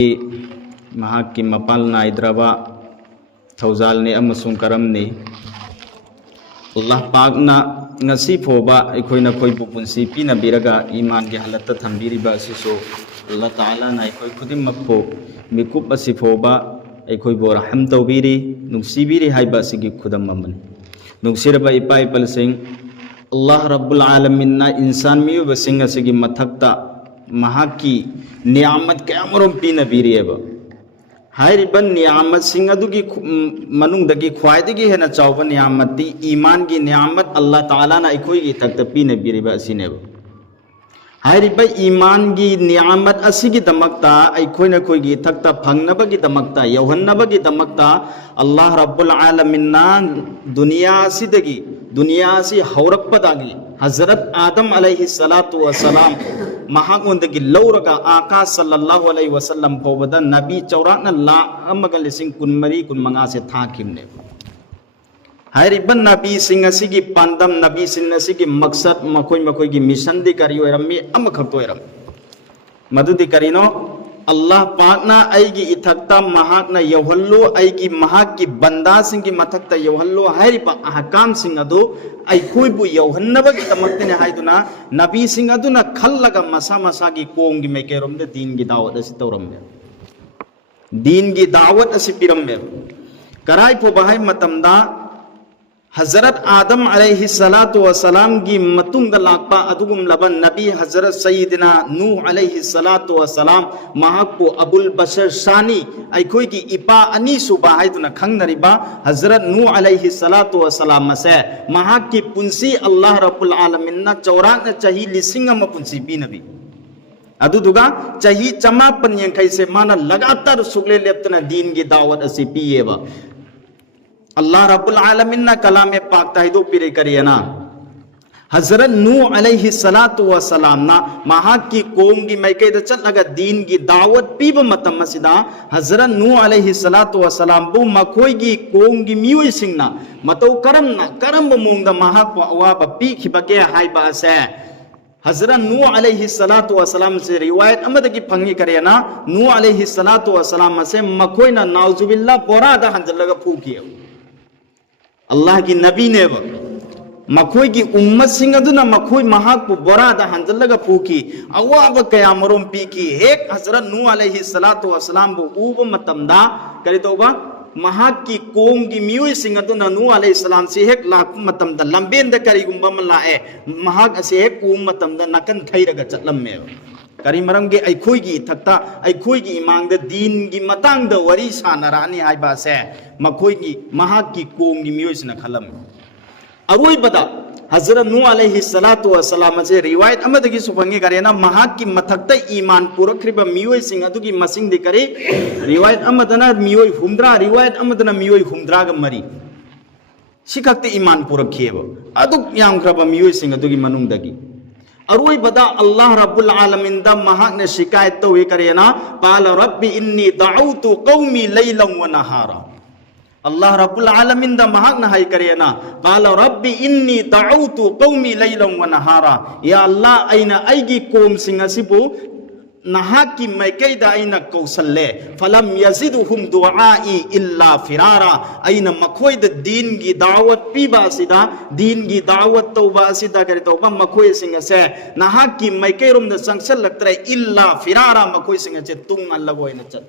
महाकी मपाल नाइद्रबा थौजालने अमसुं करमनी अल्लाह पाकना ngasi फोबा अखोइना खोइबु पुंसी पिनबिरगा ईमान के हालत थंबिरिबा सिसो अल्लाह ताला ना अखोइ खुदिमक्पो मिकुप असि फोबा अखोइबो रहम तौबिरी नुसिबिरी हाइबा सिगी खुदम ममन नुसिरबा इपाइ पलसिंग अल्लाह रब्बुल आलमीन ना इंसान मियुब सिंग असिगी मथक्ता महाकी नियामत कयामरोम पिनबिरिएबा हाइरिबन नियामत सिंह अदुगी मनुंगदगी ख्वाइदगी हेना चावबा नियामती ईमान की नियामत अल्लाह ताला ना अखोइगी तक्ता पिनबिरिबा असिनेबा हाइरिबा ईमान की नियामत असिगी दमक्ता अखोइना खोइगी तक्ता फंगनबगी दमक्ता यौहन्नबगी दमक्ता अल्लाह रब्बुल आलमीन ना दुनिया से हौरक्पदागी हजरत आदम अलैहिस्सलातु वस्सलाम महागोंदगी लौरगा आका सल्लल्लाहु अलैहि वसल्लम फोबदा नबी चौराकना ला अमगा लिसिंग कुनमरी कुनमंगा से थाखिमने हाइरिबन नबी सिंह असिगी पांदम नबी सिंह असिगी मकसद मखोइ मखोइगी मिशन दी करी ओइरमी अमखक्तो ओइरम मदुदी करिनो अल्लाह पाकना आइगी इथक्ता महाकना यौहल्लो आइगी महाकी बंदा सिंगी मथक्ता यौहल्लो हाइरिबा अहकाम सिंह अदु अखोइबु यौहन्नबगी तमक्तने हाइदुना नबी सिंह अदुना खल्लगा मसा मसागी कोंगी मेकेरोमदे दीन की दावत असि तौरमने दीन की दावत असि पिरमने कराई फो बहाई मतमदा हजरत आदम अलैहिस्सलातु वस्सलाम की मतुंग लाक्पा अदुगुम लबन नबी हजरत सय्यदना नूह अलैहिस्सलातु वस्सलाम महाकु अबुल बशर शानी अखोई की इपा अनी सुबा हाइदुना खंगनरिबा हजरत नूह अलैहिस्सलातु वस्सलाम मसे महाकी पुंसी अल्लाह रब्बुल आलमीन ना 94 चही लिसिंग अम पुंसी पिनबी अदुदुगा चही 54 यंखै से माना लगातार सुगले लेप्तना दीन की दावत असि पियेबा अल्लाह रब्बुल आलमीन ना कलाम पाक ताहिदो पिरे करियना हजरत नूह अलैहिस्सलातु वस्सलाम ना महाकी कोम की मैकेद चलगा दीन की दावत पीब मतम मसिदा हजरत नूह अलैहिस्सलातु वस्सलाम बु मखोई की कोम की मियोई सिंगना मतौ करम मोंगदा महाक अवाब पीखिबगे हाइबा से हजरत नूह अलैहिस्सलातु वस्सलाम से रिवायत अमदगी फंगी करियना नूह अलैहिस्सलातु वस्सलाम से मखोइना नाउजुबिल्लाह बोरादा हंजलगा फूकियो अल्लाह की नबी ने मखोई की उम्मत सिंह अदुना मखोई महाकु बोरादा हंजलगा फूकी अवाब कयामरोम पीकी हेक हजरत नूह अलैहिस्सलातु वस्सलाम बु उब मतमदा करितोबा महाकी कोम की मियोई सिंह अदुना नूह अलैहिस्सलाम से हेक लाक मतमदा लंबेंद करिगुंबा मलाए महाक असे हेक उम मतमदा नकन खैरगा चलम्मे करी मरम के अखोई थक्ता अखोई इमांग दीन की मतंग वरी सानरानी हाइबा से मखोई की महाकी कोम की मियोइसना खलम अरोइबदा हजरत नूह अलैहिस्सलातु वस्सलाम से रिवायत अमदगी सुफंगे करेना महाकी मथक्ता ईमान पुरखरिबा मियोइ सिंह अदुगी मसिंग दि करे रिवायत अमदना मियोइ हुमद्रा रिवायत अमदना मियोइ हुमद्रा ग मरी सिखक्ते ईमान पुरखिएबा अदुक यामख्रबा मियोइ सिंह अदुगी मनुंगदगी अरुई बदा अल्लाह रब्बुल आलमीन दा महाक ने शिकायत तो वे करेना पाल रब्बी इन्नी दाऊतु कौमी लैलन व नहारा अल्लाह रब्बुल आलमीन दा महाक ने हाय करेना पाल रब्बी इन्नी दाऊतु कौमी लैलन व नहारा या अल्लाह आइना आइगी कोम सिंह सिबु नहाकी मैकेदा आइना कौसल्ले फलम यजिदुहुम दुआई इल्ला फिरारा आइना मखोइद दीन की दावत पीबा सिदा दीन की दावत तौबा सिदा करे तौबा मखोइ सिंह से नहाकी मैकेरुम द संसल लगतरे इल्ला फिरारा मखोइ सिंह से तुम अल्लाह को इन चत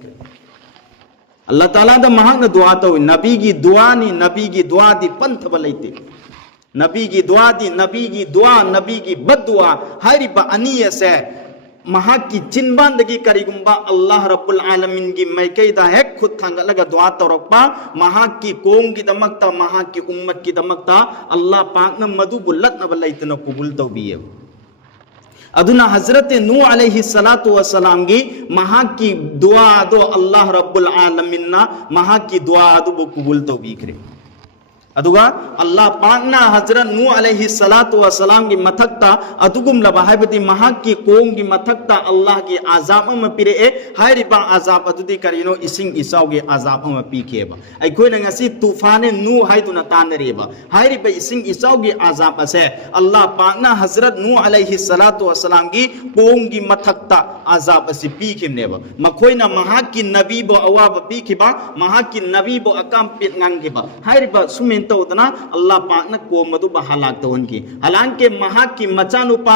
अल्लाह ताला द महान दुआ तो नबी की दुआ नी नबी की दुआ दी पंथ बलैते नबी की दुआ दी नबी की दुआ नबी की बददुआ हरिबा अनिय से महाकी चिन्बांदगी करिगुंबा अल्लाह रब्बुल आलमीन की मैकेदा है खुद थंगलगा दुआ तौरपा महाकी कोम की दमकता महाकी उम्मत की दमकता अल्लाह पाक न मधु बुल्लत न बलैतन कबूल तौबिये अदुना हजरत नूह अलैहिस्सलातु वस्सलाम की महाकी दुआ दो अल्लाह रब्बुल आलमीन ना महाकी दुआ दो कबूल तौबी करे अदुगा अल्लाह पाकना हजरत नू अलैहि सलातु व सलाम की मथक्ता अदुगुम लबा हाइबदी महाक की कोम की मथक्ता अल्लाह की आजाब अम पिरे हाइरिबा आजाब अदुदी करिनो इसिंग इसाव की आजाब अम पीखेबा अखोइना ngasi तूफान नू हाइदुना तानरेबा हाइरिबा इसिंग इसाव की आजाब असे अल्लाह पाकना हजरत नू अलैहि सलातु व सलाम की कोम की मथक्ता आजाब असि पीखिमनेबा मखोइना महाक की नबी बो अवाब पीखिबा महाक की नबी बो अकाम पित ngangiba हाइरिबा सुमे तौदना अल्लाह पाकना कोम मधु बहालाक तवन की हालांकि महाक की मचानुपा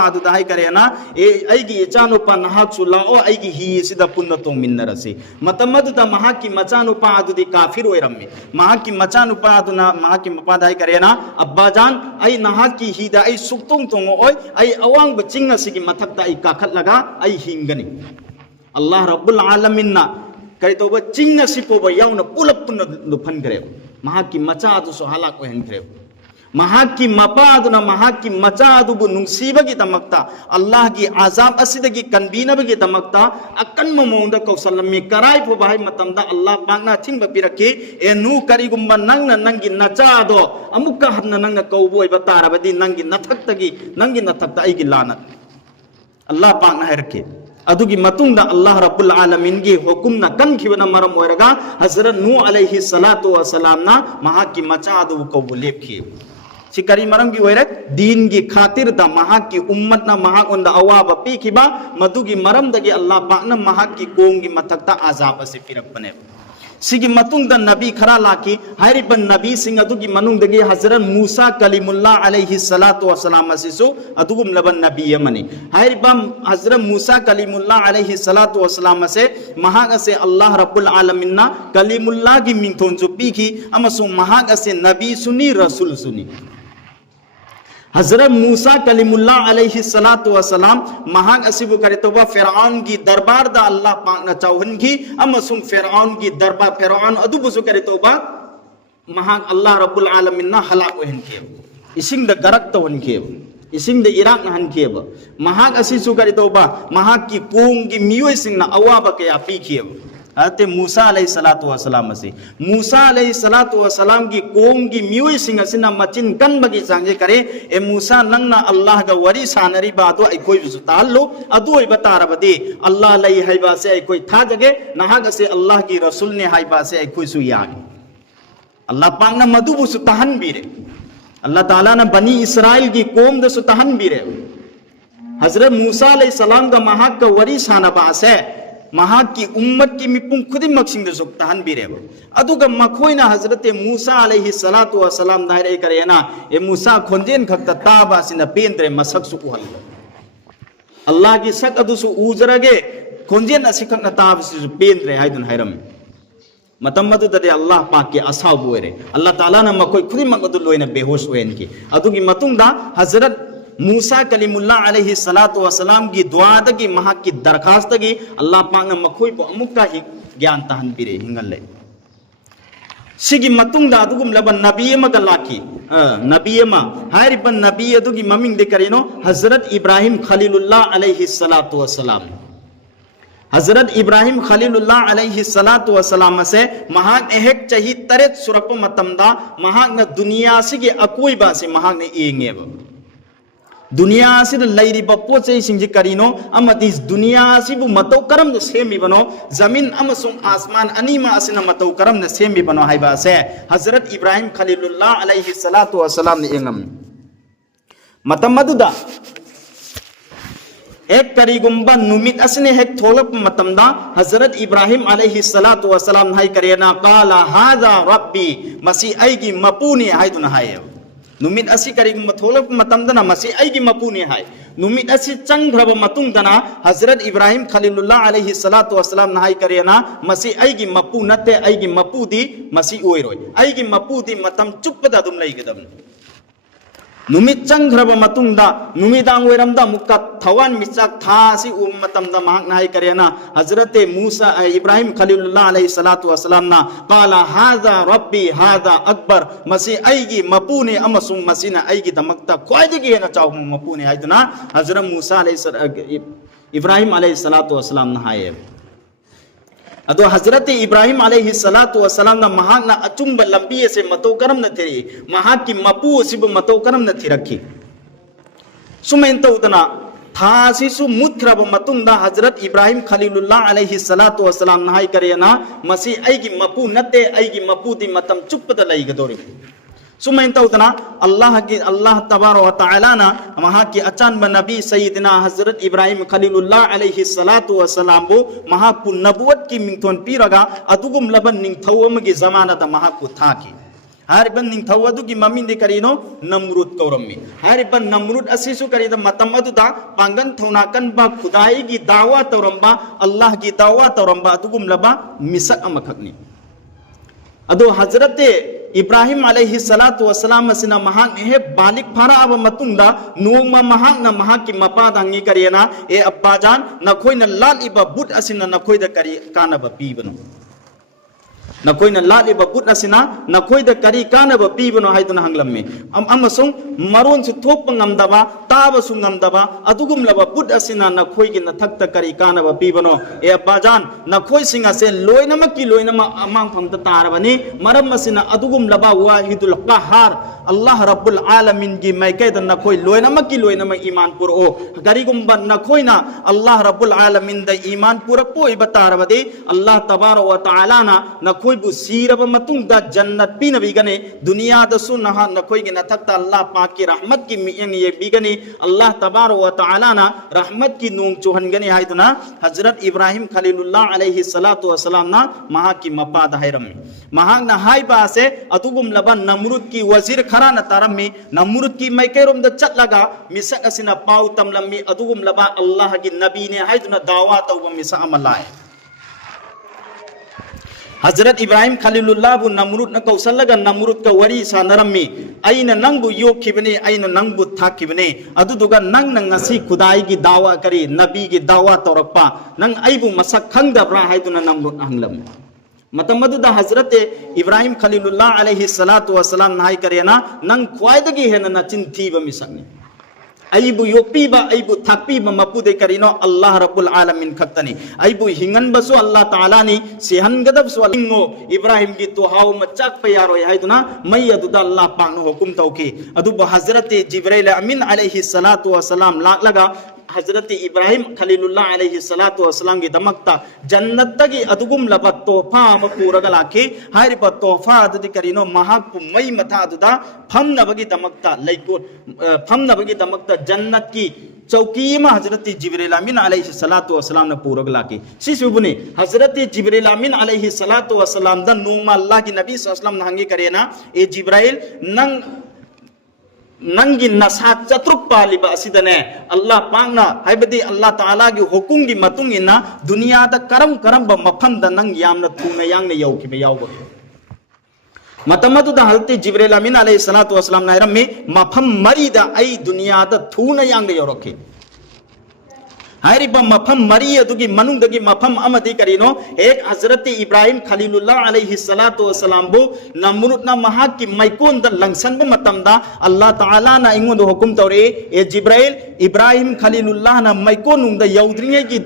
अदुदा हाय करेना ए अइगी इचानुपा नहाक सुलाओ अइगी ही सिदा पुन्ना तो मिन्नरसी मतमदुदा महाक की मचानुपा अदुदी काफिर ओइरम्मी महाक की मचानुपा अदुना महाक की मपा दाय करेना अब्बाजान अइ नहाक की हिदा अइ सुक्तोंग तोंगो ओय अइ अवांग बचिंग असिगी मथक्ता अइ काखत लगा अइ हिंगनी अल्लाह रब्बुल आलमीन ना कई तो चिंग सिपोब याउन पुलप पुन्न लुफन करे महाकी मचा अदुसो हलाक ओहनख्रे महाकी मपा अदुना महाकी मचा अदुबु नुंसीबगी दमक्ता अल्लाह की आजाब असिदगी कनबीनबगी दमक्ता अकन ममोंदा कौसलमी कराई फो बाय मतमदा अल्लाह पाकना थिंग बपिरके ए नु करिगुम्बा नंगना नंगी नचादो अमुक्का हदना नंगना कौबोय बतारबदी नंगी नथक्ता अइगी लानत अल्लाह पाकना हैरके अदुगी मतुंगदा अल्लाह रब्बुल आलमीन की हुकुमना कनखिबना मरम ओरगा हजरत नू अलैहि सलातु व सलामना महाकी मचा अदु कौबु लेपखि सिकरी मरम की ओइरे दीन की खातिर दा महाकी उम्मतना महाउंदा अवाब पीखिबा मदुगी मरम दगी अल्लाह पाकना महाकी कोंगी मथक्ता अजाब से पिरकपने सिगी मतुंग दा नबी खरा लाकी हाइरिबन नबी सिंग अदुगी मनुंग दगी हजरत मूसा कलीमुल्लाह अलैहि सलातु व सलाम असिसु अदुगुम लबन नबी यमनी हाइरिबम हजरत मूसा कलीमुल्लाह अलैहि सलातु व सलाम से महाग से अल्लाह रब्बुल आलमीन ना कलीमुल्लाह की मिंगथोन जो पीखी अमसु महाग से नबी सुनी रसूल सुनी हजरत मूसा कलीमुल्लाह अलैहि सलातु व सलाम महाग असिबु करे तो फिरौन की दरबार दा अल्लाह पाक ना चाहन की अमसुम फिरौन की दरबार फिरौन अदुबुसु करे तो महाग अल्लाह रब्बुल आलमीन ना हलाक ओहन के इसिंग द गरक तो हन के इसिंग द इराक ना हन के महाग असिसु करे तो महाग की कोंग की मियोय सिंग ना अवाब के या पीखे अते मूसा अलैहि सलातु वसलाम से मूसा अलैहि सलातु वसलाम की कोम की मियोय सिंग असिना मचिन कन बगी सांगे करे ए मूसा नंगना अल्लाह का वरी सानरी बादो आई कोई बिसु ताल्लो अदु ओइ बतारबदी अल्लाह लई हाइबा से आई कोई था जगे नहाग से अल्लाह की रसूल ने हाइबा से आई कोई सु यागे अल्लाह पाक ना मदुबु सु तहन बीरे अल्लाह ताला ना बनी इस्राइल की कोम द सु तहन बीरे हजरत मूसा अलैहि सलाम का महाग का वरी सानबा से महाक की उम्मत की मिपुंग खुदी मक्सिंग तहन बीरेब अदुगा मखोइना हजरत मूसा अलैहि सलातु व सलाम दायरे करेना ए मूसा खोंजेन खक्ता ताबा सिना पेंद्रे मसक सु कुहल अल्लाह की सक अदुसु उजरगे खोंजेन असिखना ताब सु पेंद्रे हाइदुन हाइरम मतम मदु ददे अल्लाह पाक के असाब होरे अल्लाह ताला ना मखोइ खुदी मगदु लोइना बेहोश होयन की अदुगी मतुंगदा हजरत मूसा कलीमुल्लाह अलैहि सलातु व सलाम की दुआ दगी महा की दरखास्त दगी अल्लाह पाक ना मखोइ बो अमुक्का ही ज्ञान तहन बिरे हिंगले सिगी मतुंग दा दुगुम लबन नबी मग लाकी नबी मा हारिबन नबी अदुगी ममिंग दे करेनो हजरत इब्राहिम खलीलुल्लाह अलैहि सलातु व सलाम हजरत इब्राहिम खलीलुल्लाह अलैहि सलातु व सलाम से महा एक चही तरेत सुरप मतमदा महा न दुनिया सिगी अकोइबा से महा ने एंगेब दुनिया से लैरिब पोचे सिंजी करीनो अमति दुनिया सिबु मतौ करम न सेमी बनो जमीन अमसुंग आसमान अनीमा असिना मतौ करम न सेमी बनो हाइबा से हजरत इब्राहिम खलीलुल्लाह अलैहि सलातु व सलाम ने एंगम मतमदुदा एक करीगुम्बा नुमित असने हेक थोलप मतमदा हजरत इब्राहिम अलैहि सलातु व सलाम हाय करेना काला हाजा रब्बी मसी आइगी मपुनी हायदुना हाय नुमित असी करीगुम्बा थोलप मतमदना मसी आइगी मपुनी हाय नुमित असी चंग्रब मतुंगदना हजरत इब्राहिम खलीलुल्लाह अलैहि सलातु व सलाम हाय करेना मसी आइगी मपु नते आइगी मपुदी मसी ओइरोय आइगी मपुदी मतम चुप्पदा दुम लैगदम नुमित चंग्रब मतुंगदा नुमिदांग वेरमदा मुक्का थवान मिचाक थासी उम मतमदा महाक नाय करेना हजरत मूसा इब्राहिम खलीलुल्लाह अलैहि सलातु वसलाम ना काला हाजा रब्बी हाजा अकबर मसी आइगी मपुने अमसुंग मसीना आइगी दमक्ता ख्वाइदगी हेना चाउ मपुने हाइदना हजरत मूसा अलैहि इब्राहिम अलैहि सलातु वसलाम ना हाय अदो हजरत इब्राहिम अलैहि सलातु वसलाम ना महाक ना अचुंब लंबी से मतो करम न थेरी महाक की मपू सिब मतो करम न थी रखी सुमेन तौदना थासिसु मुथ्रब मतुंदा हजरत इब्राहिम खलीलुल्लाह अलैहि सलातु वसलाम नहाई करेना मसी ऐगी मपू नते ऐगी मपू दी मतम चुप्पद लईगदोरी सुमेन तौदना अल्लाह तबारक व तआला ना महा की अचानब नबी सय्यदना हजरत इब्राहिम खलीलुल्लाह अलैहि सलातु वसलाम बो महा पु नबुवत की मिंगथोन पीरगा अदुगुम लबन निंगथौ अमगी जमानत महा को थाकी हारिबन निंगथौ अदुगी ममिंग दे करिनो नमरूद कौरमी हारिबन नमरूद असिसु करिद मतम अदुदा पांगन थौना कनबा खुदाई की दावा तौरंबा अल्लाह की दावा तौरंबा अदुगुम लबा मिसक अमखकनी अदो हजरत इब्राहिम अलैहि सलातु वसलाम सिना महाक हे बालिक फारा अब मतुंदा नोंगमा महाक ना महाक की मपा दांगी करियना ए अब्बाजान नखोय न लाल इबा बुट असिना नखोय द करी कानब पीबनो नखोय न लाल इबा बुट असिना नखोय द करी कानब पीबनो हायदुना हंगलम्मे अमसुंग मरोन सु थोप ngamdaba ताब सु ngamdaba अदुगुम लब बुट असिना नखोय की नथक त करी कानब पीबनो ए अब्बाजान नखोय सिंगा से लोयनमक की लोयनम अमांग फंग त तारबनी मरम असिना अदुगुम लबा वाहिदुल qahhar अल्लाह रब्बुल आलमीन की मैके द नखोय लोयनमक की लोयनम ईमान पुरो करीगुम बन नखोय ना अल्लाह रब्बुल आलमीन द ईमान पुर पोय बतारबदे अल्लाह तबारक व तआला ना नखोय बु सीरब मतुंग द जन्नत पीनबीगने दुनिया द सु नहा नखोय की नथक त अल्लाह पाक की रहमत की मियंग ये बीगने अल्लाह तबारक व तआला ना रहमत की नूंग चोहनगने हायदुना हजरत इब्राहिम खलीलुल्लाह अलैहि सलातु वसलाम ना महा की मपा दहायरम महा ना हाय बासे अतुगुम लबन नमरूद की वजीर खरा न तारमी नमरूद की मैकेरोम द चट लगा मिसक असिना पाउ तमलमी अतुगुम लबा अल्लाह की नबी ने हायदुना दावा तौब मिसा अमलाय हजरत इब्राहिम खलीलुल्लाह बु नमरूद न कौसलगा नमरूद का वरी सानरमी अइना नंगबु योखिबने अइना नंगबु थाखिबने अदुदुगा नंग नंगसी खुदाई की दावा करी नबी की दावा तौरपा नंग अइबु मसक खंगदब्रा हायदुना नमरूद हंगलम मतमदुदा हजरत इब्राहिम खलीलुल्लाह अलैहि सलातु वसलाम नाय करेना नंग ख्वाइदगी हेना न चिंथीब मिसकनी अइबु योपीबा अइबु थापीबा मपुदे करिनो अल्लाह रब्बुल आलमीन खक्तनी अइबु हिंगन बसु अल्लाह ताला नि सेहनगदब सु लिंगो इब्राहिम की तुहाव मचक पयारो हायदुना मै अदुदा अल्लाह पाकनो हुकुम तौकी अदुब हजरत जिब्राइल अमीन अलैहि सलातु वसलाम लाग हजरत इब्राहिम खलीलुल्लाह अलैहि सलातु वसलाम की दमकता जन्नत की अदुगुम लब तोहफा अम पूरग लाखी हारिब तोहफा अदुदि करिनो महापु मई मथा अदुदा फमनबगी दमकता लैको फमनबगी दमकता जन्नत की चौकी में हजरत जिब्राइल अमीन अलैहि सलातु वसलाम ने पूरग लाखी सिसुबुने हजरत जिब्राइल अमीन अलैहि सलातु वसलाम द नोमा अल्लाह की नबी सल्लल्लाहु अलैहि वसल्लम नहंगी करेना ए जिब्राइल नंगी नसा चतुर्क पालिबा असिदने अल्लाह पाकना हाइबदी अल्लाह ताला की हुकुम की मतुंग इना दुनिया द करम मफम द नंग यामना थूना यांग ने यौकिबे यावबो मतमदु द हजरत जिब्राइल अमीन अलैहि सलातु वसलाम नायरम में मफम मरी द आई दुनिया द थूना यांग ने यौरखे हारिबा मफम मरी अदुगी मनुंगदगी मफम अमदी करिनो एक हजरत इब्राहिम खलीलुल्लाह अलैहि सलातु वसलाम बु नमरूद ना महा की मैकोन द लंगसन ब मतमदा अल्लाह ताला ना इंगोंद हुकुम तौरे ए जिब्राइल इब्राहिम खलीलुल्लाह ना मैकोन नुंग द यौद्रिंगे की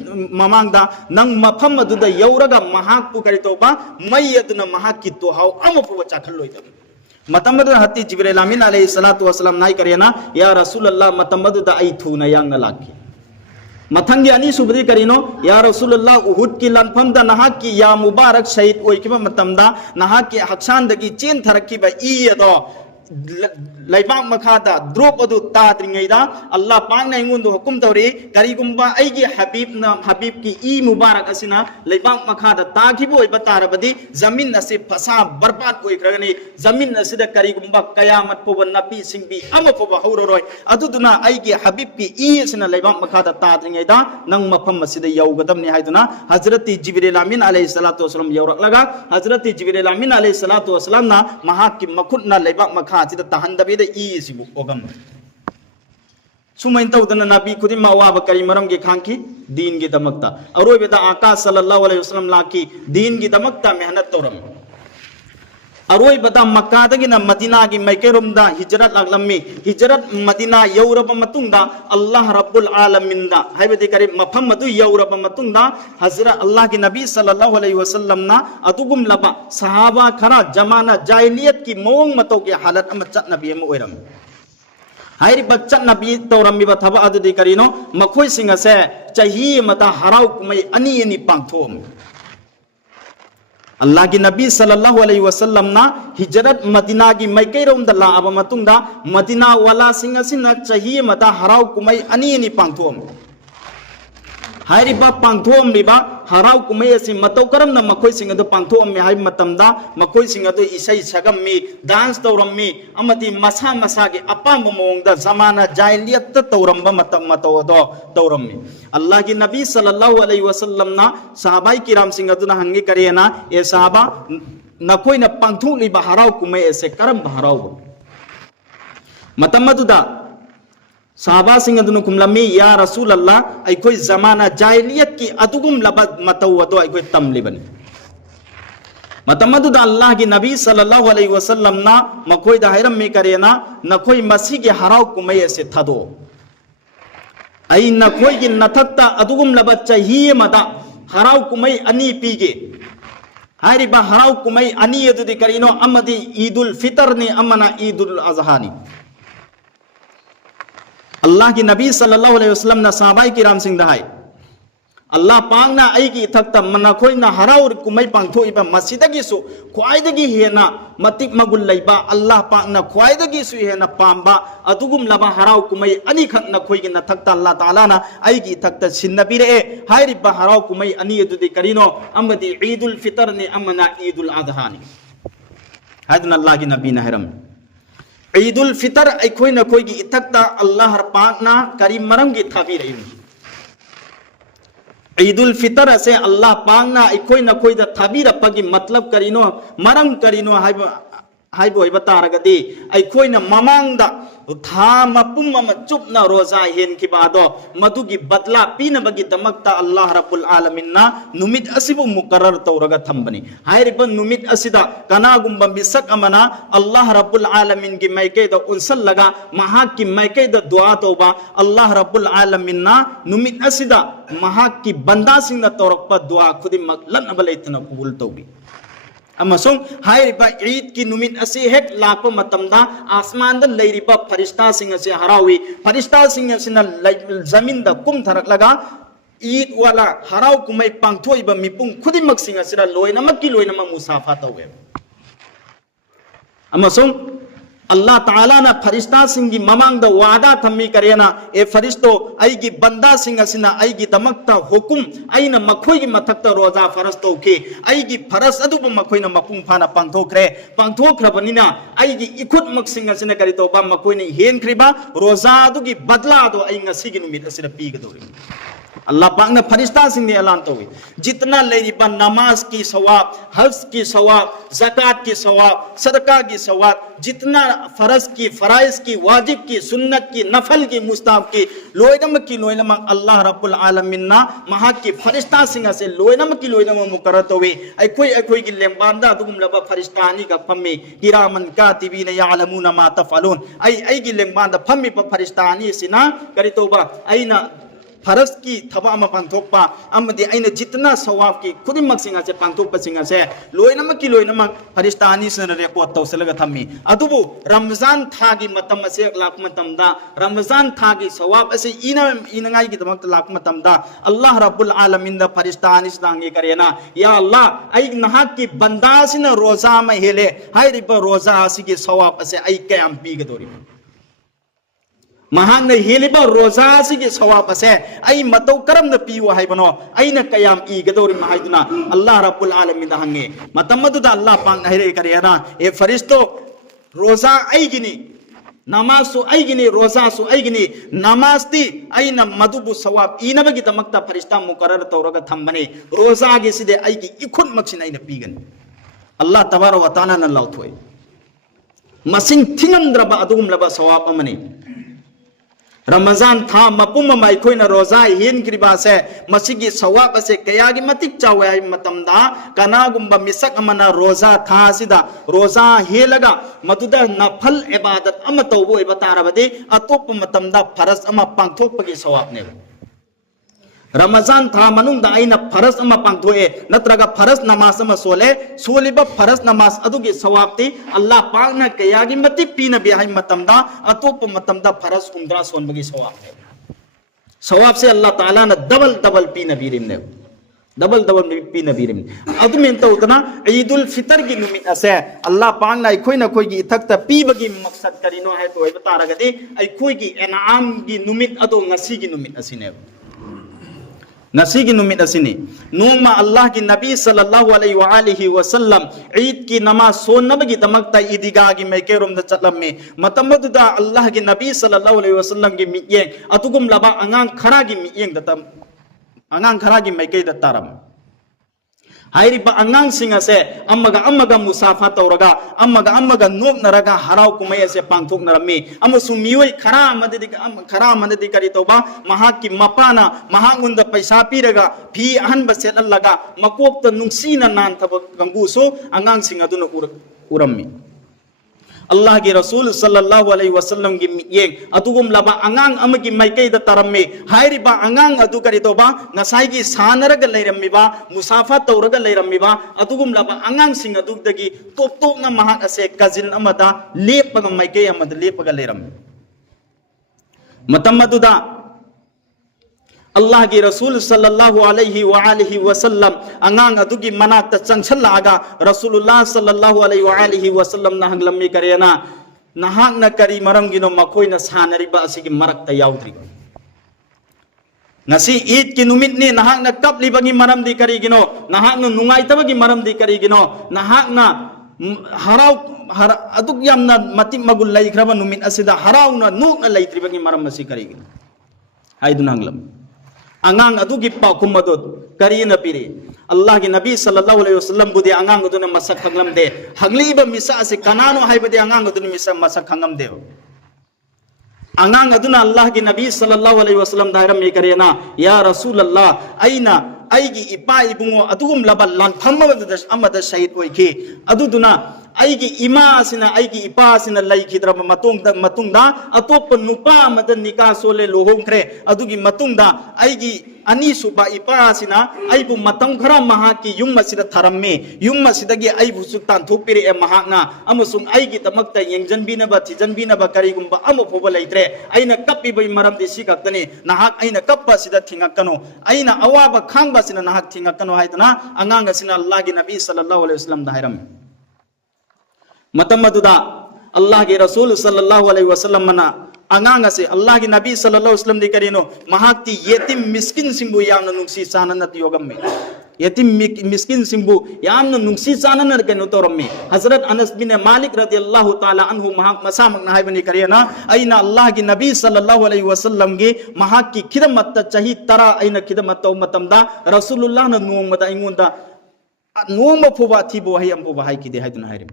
ममांगदा नंग मफम अदु द यौरगा महा पु करितोबा मै अदुना महा की तोहाव अमपु वचाखलोय मतमद हती जिब्राइल अमीन अलैहि सलातु वसलाम नाय करियना या रसूल अल्लाह मतमद द आई थूना यांग लाखी मथंगी अनी सुबदी करिनो या रसूलुल्लाह उहुद की लनफम द नहा की या मुबारक शहीद ओइकिबा मतमदा नहा की हक्सान दगी चेन थरक्कीबा ई अदो लैबाक मखादा द्रोप अदु ताद्रिंगैदा अल्लाह पाक ना इंगुंद हुकुम तौरी करिगुंबा आइगी हबीब की ई मुबारक असिना लैबाक मखादा तागिबो ओइ बतारबदी जमीन असे फसा बर्बाद ओइख्रगनी जमीन असिदा करिगुंबा कयामत पोब नबी सिंबी अम पोब हौररोय अदुदुना आइगी हबीब की ई असिना लैबाक मखादा ताद्रिंगैदा नंग मफम असिदा यौगदमनि हायदुना हजरत जिब्रील अमीन अलैहि सलातु वसलाम यौरकलगा हजरत जिब्रील अमीन अलैहि सलातु वसलाम ना महा की मखुतना लैबाक मखा सिदा तहंदबे इसिबु ओगम सुमैन तौदना नबी खुदिम अवाब करी मरम के खांकी दीन की दमकता अरोबेदा आका सल्लल्लाहु अलैहि वसल्लम लाकी दीन की दमकता मेहनत तौरम अरोई बता मक्का दगिना मदीना की मैकेरोमदा हिजरत लागलम्मी हिजरत मदीना यौरब मतुंगदा अल्लाह रब्बुल आलमीन दा हाइबदि करे मफम मदु यौरब मतुंगदा हजरत अल्लाह की नबी सल्लल्लाहु अलैहि वसल्लम ना अतुगुम लबा सहाबा खरा जमाना जाहिलियत की मोंग मतौ के हालत अम चटनबी अम ओइरम हाइरिबा चटनबी तौरम्बी थबा अदुदि करिनो मखोय सिंग असे चही मता हराव कुमै अनि अनि पांगथोम अल्लाह की नबी सल्लल्लाहु अलैहि वसल्लम ना हिजरत मदीना की मैकेरोम दा लाब मतुंगदा मदीना वाला सिंग असिना चही मता हराव कुमै अनि अनि पांगथोम हाइरिबा पांगथोम लिबा हराव कुमै असि मतौ करम न मखोय सिंग अदु पांगथोम मे हाइ मतमदा मखोय सिंग अदु इसै सगम्मी डांस तौरम्मी अमदि मसा मसा के अपाम मोंगदा जमाना जाहिलियत तौरम्बा मतम मतौ दो तौरम्मी अल्लाह की नबी सल्लल्लाहु अलैहि वसल्लम ना सहाबाई किराम सिंग अदु ना हंगी करेना ए सहाबा नखोय न पांगथो लिबा हराव कुमै एसे करम हराव मतम मदुदा साहबा सिंह अदुनु कुमलमी या रसूल अल्लाह अखोई जमाना जाहिलियत की अदुगुम लबद मतौ अदो अखोई तमलिबनी मतम अदुदा अल्लाह की नबी सल्लल्लाहु अलैहि वसल्लम ना मखोई दा हैरम में करेना नखोई मसी के हराव कुमै से थदो आई नखोई की नथत्ता अदुगुम लबद चाहिए मदा हराव कुमै अनि पीगे हारिबा हराव कुमै अनि अदुदि करिनो अमदी ईदुल फितर ने अमना ईदुल अजहा ने अल्लाह की नबी सल्लल्लाहु अलैहि वसल्लम ना सहाबाई किराम सिंह दहाई अल्लाह पांगना अगी थक्ता मनखोइना हराव कुमै पांगथोइबा मसिदगिसु ख्वाइदगी हेना मतिक मगुल लैबा अल्लाह पांगना ख्वाइदगिसु हेना पांबा अदुगुम लबा हराव कुमै अनि खक नखोइगी न थक्ता अल्लाह ताला ना अगी थक्ता सिन्नबिरे हाइरिबा हराव कुमै अनि अदुदि करिनो अमदि ईदुल फितर ने अमना ईदुल अजहा ने हादन अल्लाह की नबी ना हरम ईदुल फितर अखोई नखोई की इथक्ता अल्लाह पाकना करी मरम की थाबी रही ईदुल फितर से अल्लाह पाकना अखोई नखोई दा थाबी रप्पा की मतलब करिनो मरम करिनो हाइबो बतारगदी अखोई न ममांगदा था मपुम मम चुपना रोजा हेन की बादो मधु की बदला पीनबगी दमकता अल्लाह रब्बुल आलमीन ना नुमित असिबु मुकर्रर तौरगा थंबनी हाइरिबा नुमित असिदा कनागुंबा मिसक अमना अल्लाह रब्बुल आलमीन की मैके द उनसल लगा महा की मैके द दुआ तौबा अल्लाह रब्बुल आलमीन ना नुमित असिदा महा की बंदा सिंह तौरक दुआ खुदी मगलन अबलेतना कबूल तौबी अमसुंग हाइरिबा ईद की नुमित असी हेक लाप मतमदा आसमान द लैरिबा फरिश्ता सिंह से हरावी फरिश्ता सिंह सिना जमीन द कुम थरक लगा ईद वाला हराव कुमै पांगथोइबा मिपुंग खुदिमक सिंह सिरा लोइनमक की लोइनमक मुसाफा तौवे अमसुंग अल्लाह ताला ना फरिश्ता सिंह की ममांग द वादा थम्मी करेना ए फरिश्तो आईगी बंदा सिंह सिना आईगी दमकता हुकुम आईना मखोई की मथक्ता रोजा फरस तौके आईगी फरस अदुब मखोई ना मपुंग फाना पांगथोख्रबनिना आईगी इखुद मक सिंह सिना करि तौबा मखोई ने हेनख्रिबा रोजा अदुगी बदला दो आई ngasi gi numit asira पीगदोरी अल्लाह पाक ने फरिश्ता सिंह ने ऐलान तो जितना लेरिबा नमाज की सवाब हज की सवाब ज़कात की सवाब सदका की सवाब जितना फरज की फराइज की वाजिब की सुन्नत की नफल की मुस्ताहब की लोइनम अल्लाह रब्बुल आलमीन ना महा की फरिश्ता सिंह से लोइनम मुकर्रर तो अखोई की लेंबांदा दुगुम लबा फरिश्तानी का फम्मी किरामन कातिबीन यालमून मा तफअलून आई की लेंबांदा फम्मी प फरिश्तानी सिना करि तौबा आईना फरस की थबा अमा पांथोकपा अमदि आइना जितना सवाब की खुदिमक सिंगा से पांथोकपा सिंगा से लोइनमक फरिश्तानी सन रिकॉर्ड तौसलगा थम्मी अदुबु रमजान था की मतम से लाख मतमदा रमजान था की सवाब असे इनंगाई की दमक लाख मतमदा अल्लाह रब्बुल आलमीन दा फरिश्तानी सांगे करेना या अल्लाह आई नहा की बंदा सिन रोजा में हेले हाय रिब रोजा असि की सवाब असे आई कयाम पीगदोरी महान हेलिबा रोजा सिगे सवाब असे आई मतौ करम न पियो हाइबनो आइना कयाम ईगदोरि महाइदुना अल्लाह रब्बुल आलमीन दा हंगे मतमदुदा अल्लाह पाक हैरे करेना ए फरिश्तो रोजा आइगिनी नमाज सु आइगिनी रोजा सु आइगिनी नमाज ती आइना मदुबु सवाब इनबगी दमक्ता फरिश्ता मुकर्रर तौरगा थंबने रोजा गे सिदे आइगी इखुद मक्सिन आइना पीगन अल्लाह तबारक व तआला न लाउथोय मसिंग थिंगमद्रबा अदुगुम लबा सवाब अमने Ramazan tha mapum mai khoina roza hin kriba se masigi sawab ase kayagi matik chawe ai matamda kana gumba misak amana roza tha sida roza helaga maduda nafal ibadat ama tawbo ibatarabadi atop matamda faras ama pangthokpagi sawab ne Ramazan tha manung da aina faras ama pangthoe natraga faras namas ama sole soliba faras namas adugi sawabti Allah pakna kayagi matik pina bi hai matamda atop matamda faras umdra sonbagi sawab ne sawab se Allah taala na double pina birim ne double pina birim adu men to utana Eidul Fitr gi numit ase Allah pakna ai khoina khoi gi thakta pibagi maksad karino hai to ibataragadi ai khoi gi enam gi numit ado ngasi gi numit asine Nasi ki numit asini numa Allah ki Nabi sallallahu alaihi wasallam Eid ki namaz sonna bagi damakta idiga gi mekerum da chatlamme matamadu da Allah ki Nabi sallallahu alaihi wasallam gi miyeng atugum laba angang khara gi miyeng da tam angang khara gi mekei da taram hairi ba angang singa se amaga musafa tawraga amaga nok naraga harau kumai ase pangthok narami amusu mioi khara madadi kari toba mahaki mapana mahangunda paisa piraga phi ahan baset allaga makok ta nungsina nan thab gangu so angang singa duna urammi Allah ki Rasul sallallahu alaihi wasallam ki yeng atugum laba angang amagi maikai da tarammi hairi ba angang adu kari to ba ngasai ki sanaraga leirammi ba musafa tawraga leirammi ba atugum laba angang sing adu dagi top na mahak ase kazin amada lepaga maikai amada lepaga leirammi matamadu da Allah ki Rasul sallallahu alaihi wasallam angang adugi manak ta changchalaga Rasulullah sallallahu alaihi wasallam na hanglammi karena nahak na kari maram gino makoi na sanari ba asigi marak ta yaudri ngasi Eid ki numit ni nahak na kapli bagi maram di kari gino nahak na nungai ta bagi maram di kari gino nahak na harau aduk yam na mati magul lai kraba numit asida harau na nuk na lai tri bagi maram masi kari gino hai dun hanglam angang adu gi pa kumadot kari na piri Allah ki Nabi sallallahu alaihi wasallam budi angang adu na masak khanglam de hagli ba misa ase kanano hai budi angang adu misa masak khangam de angang adu na Allah ki Nabi sallallahu alaihi wasallam dairam me kare na ya Rasulullah aina aigi ipa ibungo adugum labal lan thamma amada shahid oike aduduna aigi ima asina aigi ipa asina lai khidra matungda atop nupa madan nika sole lohongkre adugi matungda aigi ani suba ipa asina aibu matang khara maha ki yumma sida tharamme yumma sidagi aibu sultan thopire e mahakna amusung aigi tamakta yengjan binaba thijan binaba karigumba amu phoba laitre aina kappi bai maram de sikaktani nahak aina kappa sida thingakano aina awaba khangba sina nahak thingakano haidana anganga sina Allah gi Nabi sallallahu alaihi wasallam dairam matamaduda Allah ki Rasul sallallahu alaihi wasallam mana angang ase Allah ki Nabi sallallahu alaihi wasallam di karino mahakti yetim miskin simbu yamna nungsi sananat yogam me yetim miskin simbu yamna nungsi sananat kanu toramme Hazrat Anas bin Malik radhiyallahu taala anhu mahak masamak na haibani karina aina Allah ki Nabi sallallahu alaihi wasallam ge mahakki khidamat chahi tara aina khidamat taw matamda Rasulullah na nuwangmata ingunda nuwangma phoba thibo hayam phoba hai ki de haidun hairim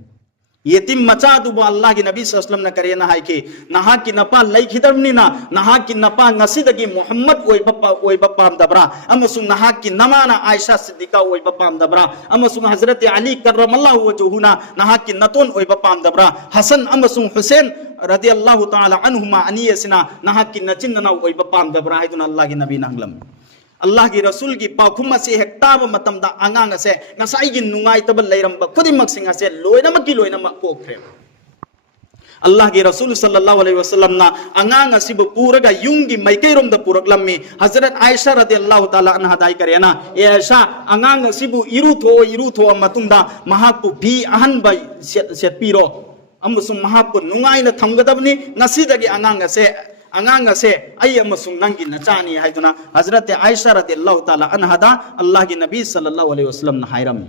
yetim macha du Allah ki Nabi sallallahu alaihi wasallam na karena hai ki naha ki napa lai khidamni na naha ki napa ngasi dagi Muhammad oi bappa am dabra amasung naha ki namana Aisha Siddiqa oi bappa am dabra amasung Hazrat Ali karramallahu wajhuna naha ki naton oi bappa am dabra Hasan amasung Hussein radhiyallahu taala anhuma aniyasina naha ki nachin na oi bappa am dabra haidun Allah ki Nabi nanglam Allah ki Rasul ki pakhuma se hekta matam da angang ase ngasai gi nungai tabal leiram ba khudi maksinga se loina mak pokre Allah ki Rasul sallallahu alaihi wasallam na angang asibu puraga yungi maikai rom da purak lammi Hazrat Aisha radhiyallahu taala anha dai karena ya Aisha angang asibu iru tho matunda mahapu bi ahan bai set piro amusum mahapu nungai na thamgadabni nasidagi angang ase ai amasung nangi nachani haiduna Hazrat Aisha radhiyallahu taala anha da Allah ki Nabi sallallahu alaihi wasallam na hairam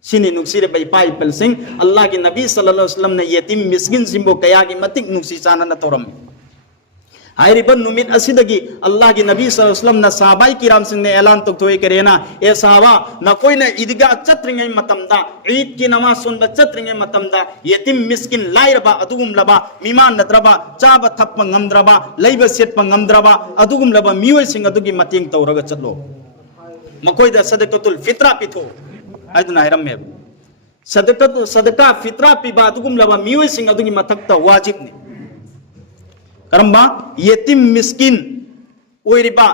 sini nuksire bai pai pelsing Allah ki Nabi sallallahu alaihi wasallam na yetim miskin simbo kaya ki matik nuksi sana na toram हाइरिबा नुमित असिदगी अल्लाह की नबी सल्लल्लाहु अलैहि वसल्लम ना साहबाई किराम सिंह ने ऐलान तोय करेना ए साहबा नकोई ने ईदगा चत्रिंगै मतमदा ईद की नमाज सुनबा चत्रिंगै मतमदा यतीम मिस्किन लाइरबा अदुगुम लबा मिमान नद्रबा चाबा थप्पा ngамद्रबा लैबा सेटपा ngамद्रबा अदुगुम लबा मियोय सिंह अदुगी मतेंग तौरगा चलो मकोइदा सदकातुल फित्रा पिथो आइदना हैरमे सदका फित्रा पिबा अदुगुम लबा मियोय सिंह अदुगी मथक्ता वाजिब ने करम्बा यतीम मिस्किन ओइरिबा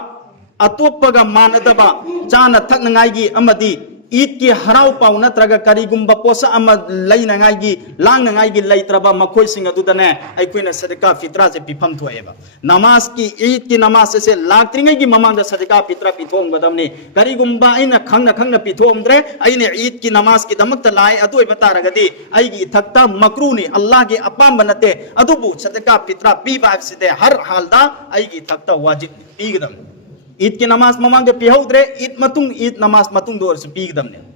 अतोपगा मानदबा चाना थकनगाई अमदी ईद की हराव पाव नत्रगा करीगुम्बा पोसा अमा लैनगाई लांगनगाई लैत्रबा मखोय सिंह अदुदने अइखोइना सदका फित्रा से पिफम थोएबा नमाज की ईद की नमाज से लाक्त्रिंगै की ममांगदा सदका फित्रा पिथोंगदमने करीगुम्बा अइना खंगना पिथोंद्रे अइने ईद की नमाज की दमकता लाय अदुय बतारगदी अइगी थक्ता मकरूनी अल्लाह के अपाम नते अदुबु सदका फित्रा पीबा सिदे हर हालदा अइगी थक्ता वाजिब पीगदम ईद की नमाज ममांग पिहौद्रे ईद नमाज मतुंग दोर से पीगदम ने